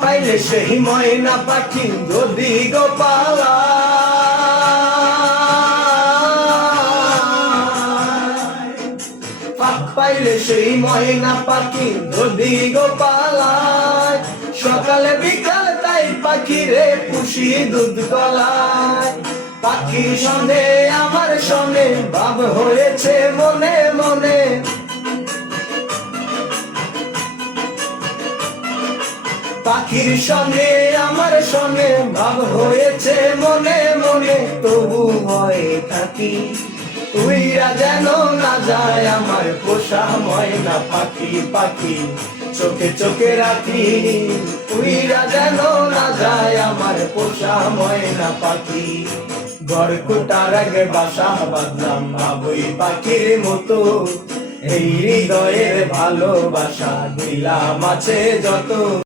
পাইলে সেই ময়না পাখি যদি গোপালা পাক পাইলে সেই ময়না পাখি যদি গোপালায় সকালে বিকাল তাই পাখি রে পুষি দুধ গলায় পাখির সনে আমার সনে ভাব হয়েছে মনে মনে পাখির সঙ্গে আমার সঙ্গে ভাব হয়েছে মনে মনে তবু ভয়ে থাকি উইরা যেন না যায় আমার পোষা ময়না পাখি পাখি চোখে চোখে রাখি উইরা যেন না যায় আমার পোষা ময়না পাখি ঘর কোটার আগে বাসা বাঁধলাম বাবুই পাখির মতো এই হৃদয়ের ভালোবাসা দিলাম আছে যত